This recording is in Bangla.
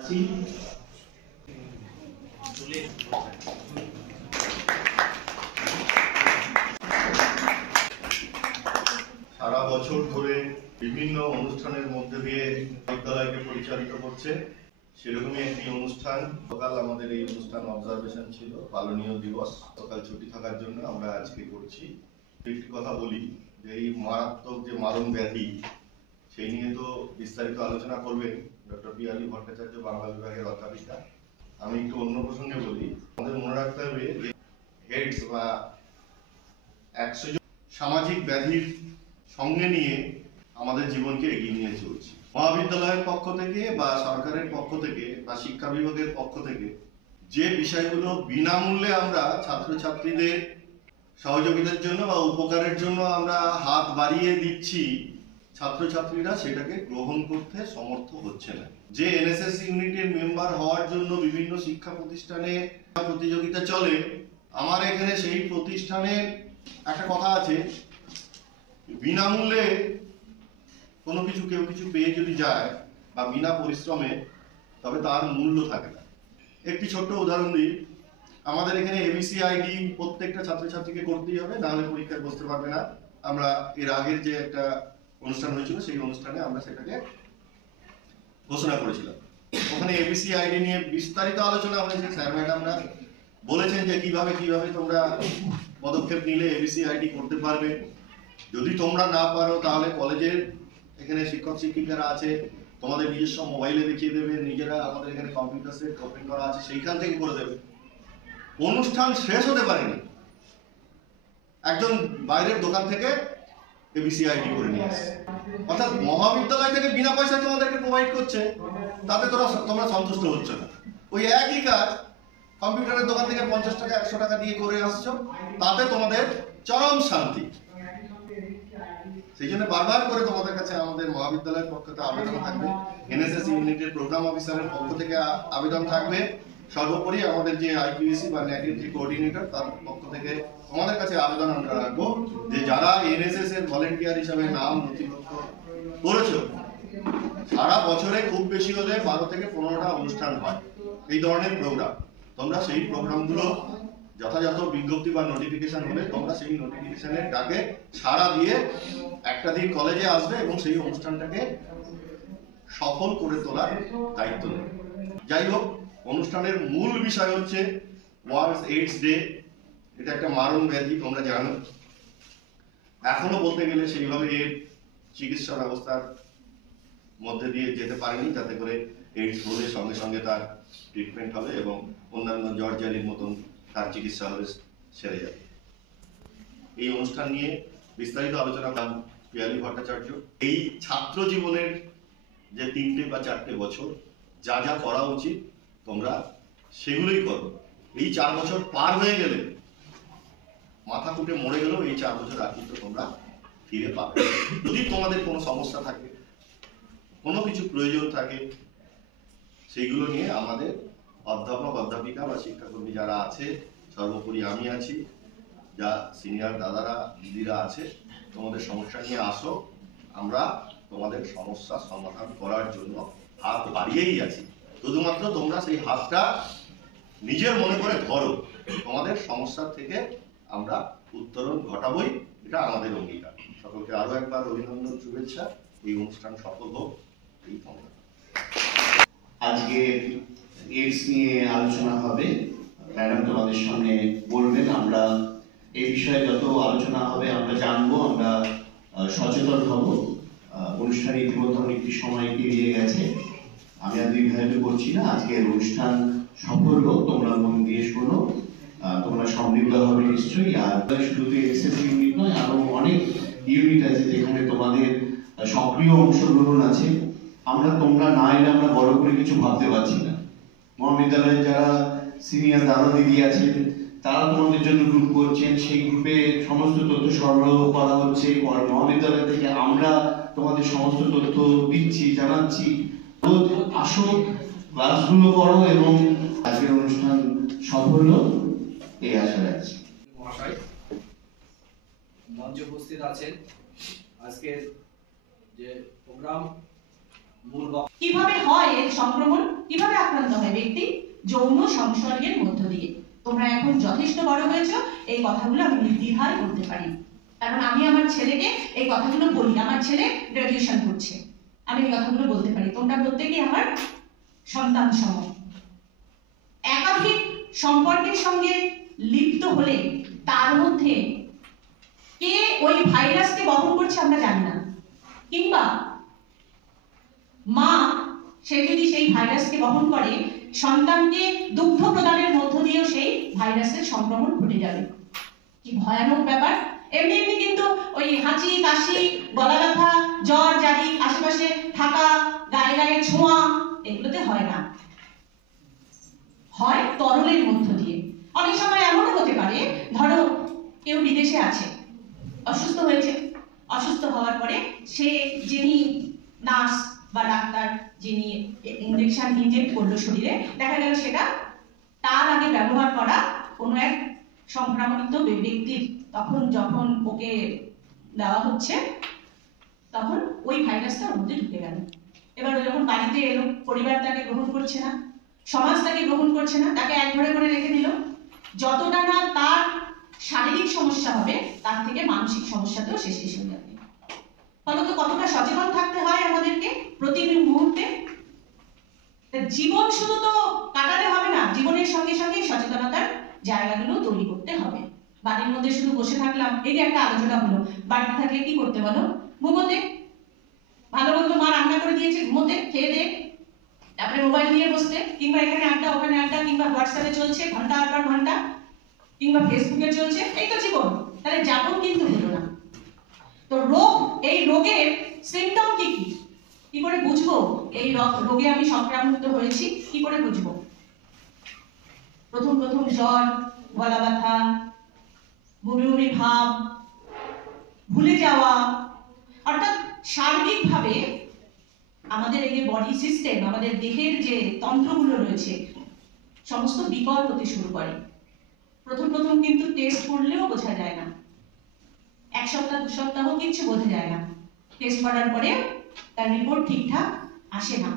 সারা বছর ধরে বিভিন্ন অনুষ্ঠানের মধ্যে দিয়ে বিদ্যালয়কে পরিচালিত করছে, সেরকমই একটি অনুষ্ঠান। সকাল আমাদের এই অনুষ্ঠান অবজারভেশন ছিল, পালনীয় দিবস। সকাল ছুটি থাকার জন্য আমরা আজকে করছি। একটি কথা বলি যে এই মারাত্মক যে মারণ ব্যাধি, সেই নিয়ে তো বিস্তারিত আলোচনা করবেন ডক্টর পিয়ালি ভট্টাচার্য, বাংলা বিভাগের অধ্যাপিকা। আমি একটু অন্য প্রসঙ্গে বলি। আমাদের মনে রাখতে হবে যে হেডস বা 100 সামাজিক ব্যাধির সঙ্গে নিয়ে আমাদের জীবনকে এগিয়ে নিয়ে চলছে। মহাবিদ্যালয়ের পক্ষ থেকে বা সরকারের পক্ষ থেকে বা শিক্ষা বিভাগের পক্ষ থেকে যে বিষয়গুলো বিনামূল্যে আমরা ছাত্রছাত্রীদের সহযোগিতার জন্য বা উপকারের জন্য আমরা হাত বাড়িয়ে দিচ্ছি, ছাত্রছাত্রীরা সেটাকে গ্রহণ করতে সমর্থ হচ্ছে না। যে এনএসএস ইউনিটের মেম্বার হওয়ার জন্য বিভিন্ন শিক্ষা প্রতিষ্ঠানে প্রতিযোগিতা চলে, আমার এখানে সেই প্রতিষ্ঠানের একটা কথা আছে, বিনামূল্যে কোনো কিছু কেউ কিছু পেয়ে যদি যায় বা বিনা পরিশ্রমে, তবে তার মূল্য থাকে না। একটি ছোট্ট উদাহরণ দিই। আমাদের এখানে এবিসি আইডি প্রত্যেকটা ছাত্রছাত্রীকে করতেই হবে, নাহলে পরীক্ষায় বসতে পারবে না। আমরা এর আগের যে একটা অনুষ্ঠান হয়েছিল সেই অনুষ্ঠানে আমরা সেটাকে ঘোষণা করেছিলাম। ওখানে এবিসি আইডি নিয়ে বিস্তারিত আলোচনা হয়েছে। স্যার ম্যাডামরা বলেছেন যে কিভাবে তোমরা পদক্ষেপ নিলে এবিসি আইডি করতে পারবে। যদি তোমরা না পারো তাহলে কলেজের এখানে শিক্ষক শিক্ষিকারা আছে, তোমাদের নিজস্ব মোবাইলে দেখিয়ে দেবে, নিজেরা আমাদের এখানে কম্পিউটার সেট ওপেন করা আছে, সেইখান থেকে করে দেবে। অনুষ্ঠান শেষ হতে পারেনি, একজন বাইরের দোকান থেকে এবিসি আইডি করে নিয়ে আসে। অর্থাৎ মহাবিদ্যালয় থেকে বিনা পয়সায় তোমাদেরকে প্রোভাইড করছে, তাতে তোমরা সন্তুষ্ট হচ্ছ না। ওই একই কাজ কম্পিউটারের দোকান থেকে 50 টাকা 100 টাকা দিয়ে করে আসছো, তাতে তোমাদের চরম শান্তি। সেই জন্য বারবার করে তোমাদের কাছে আমাদের মহাবিদ্যালয়ের পক্ষ থেকে আবেদন থাকবে, এনএসএস ইউনিটের প্রোগ্রাম অফিসারের পক্ষ থেকে আবেদন থাকবে, সর্বোপরি আমাদের যে আইকিউএসি বা ন্যাটের যে কোঅর্ডিনেটর তার পক্ষ থেকে আমাদের কাছে আবেদন আমরা রাখবো যে যারা এনএসএস এর ভলেন্টিয়ার হিসাবে নাম নথিভুক্ত করেছো, সারা বছরে খুব বেশি হলে 12 থেকে 15টা অনুষ্ঠান হয় এই ধরনের প্রোগ্রাম। তোমরা সেই প্রোগ্রামগুলো যথাযথ বিজ্ঞপ্তি বা নোটিফিকেশন হলে তোমরা সেই নোটিফিকেশনের ডাকে সাড়া দিয়ে একটা দিন কলেজে আসবে এবং সেই অনুষ্ঠানটাকে সফল করে তোলার দায়িত্ব নেবে। যাই হোক, অনুষ্ঠানের মূল বিষয় হচ্ছে ওয়ার্ল্ড এইডস ডে। এটা একটা মারণ ব্যাধি, তোমরা জানো। এখনো বলতে গেলে সেইভাবে এর চিকিৎসা ব্যবস্থার মধ্যে দিয়ে যেতে পারেনি, যাতে করে এইডস হলে সঙ্গে সঙ্গে তার ট্রিটমেন্ট হবে এবং অন্যান্য জ্বর জালির মতন তার চিকিৎসা হলে সেরে যাবে। এই অনুষ্ঠান নিয়ে বিস্তারিত আলোচনা করেন পিয়ালি ভট্টাচার্য। এই ছাত্র জীবনের যে 3টে বা 4টে বছর যা যা করা উচিত তোমরা সেগুলোই করো। এই 4 বছর পার হয়ে গেলে, মাথা ফুটে মরে গেলেও এই 4 বছর আর কিন্তু তোমরা ফিরে পাবে। যদি তোমাদের কোনো সমস্যা থাকে, কোনো কিছু প্রয়োজন থাকে, সেইগুলো নিয়ে আমাদের অধ্যাপক অধ্যাপিকা বা শিক্ষাকর্মী যারা আছে, সর্বোপরি আমি আছি, যা সিনিয়র দাদারা দিদিরা আছে, তোমাদের সমস্যা নিয়ে আসো। আমরা তোমাদের সমস্যা সমাধান করার জন্য হাত বাড়িয়েই আছি। শুধুমাত্র তোমরা সেই হাতটা নিজের মনে করে ধরো, তোমাদের সমস্যা থেকে আমরা উত্তরণ ঘটাবই, এটা আমাদের অঙ্গীকার। সকলকে আরো একবার অভিনন্দন, শুভেচ্ছা। এই অনুষ্ঠান সফল হোক, এই কামনা। আজকে এইডস নিয়ে আলোচনা হবে, ম্যাডাম তোমাদের সামনে বলবেন। আমরা এই বিষয়ে যত আলোচনা হবে আমরা জানবো, আমরা সচেতন হব। অনুষ্ঠান ইতিমধ্যে অনেকটি সময় পেরিয়ে গেছে, আমি আর দীর্ঘায়িত করছি না। আজকের অনুষ্ঠান সফল হোক, তোমরা মন দিয়ে শোনো, তোমরা সমৃদ্ধ হবে নিশ্চয়ই। আর শুধু এনএসএস ইউনিট নয়, আরো অনেক ইউনিট আছে যেখানে তোমাদের সক্রিয় অংশগ্রহণ আছে। তোমরা না এলে আমরা বড় করে কিছু ভাবতে পারছি না। মহাবিদ্যালয়ে যারা সিনিয়র দাদা দিদি আছেন তারা তোমাদের জন্য গ্রুপ করছেন, সেই গ্রুপে সমস্ত তথ্য সরবরাহ করা হচ্ছে। মহাবিদ্যালয় থেকে আমরা তোমাদের সমস্ত তথ্য দিচ্ছি, জানাচ্ছি। আসো, ক্লাসগুলো করো এবং আজকের অনুষ্ঠান সফল হোক, এই আশা রাখছি। মহাশয় মঞ্চে উপস্থিত আছেন, আজকের যে প্রোগ্রাম কিভাবে হয় এর সংক্রমণ, কিভাবে আক্রান্ত হয় ব্যক্তি? যৌন সংসর্গের মধ্য দিয়ে। তোমরা এখন যথেষ্ট বড় হয়েছো, এই কথাগুলো আমি নির্দ্বিধায় বলতে পারি, কারণ আমি আমার ছেলেকে এই কথাগুলো বলি। আমার ছেলে গ্রাজুয়েশন করছে, আমি এই কথাগুলো বলতে পারি। তোমরা প্রত্যেকেই আমার সন্তান সম। একাধিক সম্পর্কের সঙ্গে লিপ্ত হলে তার মধ্যে কে ওই ভাইরাসকে বহন করছে আমরা জানি না, কিংবা মা সে যদি সেই ভাইরাসকে বহন করে, সন্তানকে দুগ্ধ প্রদানের মধ্য দিয়েও সেই ভাইরাসের সংক্রমণ ঘটে যাবে। কি ভয়ানক ব্যাপার! এমনি এমনি কিন্তু ওই হাঁচি, কাশি, গলা ব্যথা, জ্বর, জারি, আশেপাশে থাকা, গায়ে গায়ে ছোঁয়া, এগুলোতে হয় না, হয় তরলের মধ্য দিয়ে। অনেক সময় এমনও হতে পারে, ধরো কেউ বিদেশে আছে, অসুস্থ হয়েছে, অসুস্থ হওয়ার পরে সে যিনি নার্স বা ডাক্তার যিনি ইনজেকশন ইনজেক্ট করলো শরীরে, দেখা গেল সেটা তার আগে ব্যবহার করা কোনো এক সংক্রামিত ব্যক্তির, তখন যখন ওকে দেওয়া হচ্ছে তখন ওই ভাইরাসটা ওর মধ্যে ঢুকে গেল। এবার ও যখন বাড়িতে এলো, পরিবার তাকে গ্রহণ করছে না, সমাজ তাকে গ্রহণ করছে না, তাকে এক ঘরে করে রেখে দিল। যতটা না তার শারীরিক সমস্যা হবে, তার থেকে মানসিক সমস্যাতেও সে শেষ হয়ে যাবে। ফলত কতটা সচেতন থাকতে হয় আমাদেরকে প্রতি মুহূর্তে। জীবন শুধু তো কাটালে হবে না, জীবনের সঙ্গে সঙ্গে সচেতনতার জায়গাগুলো তৈরি করতে হবে। বাড়ির মধ্যে শুধু বসে থাকলাম, এই যে একটা আলোচনা হলো, বাড়িতে থাকলে কি করতে বলো? ঘুমোতে। ভালো মন্দ মা রান্না করে দিয়েছে, ঘুমোতে, খেয়ে দে, তারপরে মোবাইল নিয়ে বসতে, কিংবা এখানে আড্ডা, ওখানে আড্ডা, কিংবা হোয়াটসঅ্যাপে চলছে ঘন্টার পর ঘন্টা, কিংবা ফেসবুকে চলছে, এই তো জীবন। তাহলে যাপন কিন্তু হলো না। তো রোগ, এই রোগের সিমটম কি কি? কি করে বুঝবো এই রোগে আমি সংক্রামিত হয়েছি? কি করে বুঝবো? প্রথম জ্বর, গলা ব্যথা, বমি বমি ভাব, ভুলে যাওয়া, অর্থাৎ সার্বিকভাবে আমাদের এই যে বডি সিস্টেম, আমাদের দেহের যে তন্ত্রগুলো রয়েছে, সমস্ত বিকল হতে শুরু করে। প্রথম কিন্তু টেস্ট করলেও বোঝা যায় না, এক সপ্তাহ 2 সপ্তাহ কিছু বোঝা যায় না, টেস্ট করার পরে তার রিপোর্ট ঠিকঠাক আসে না।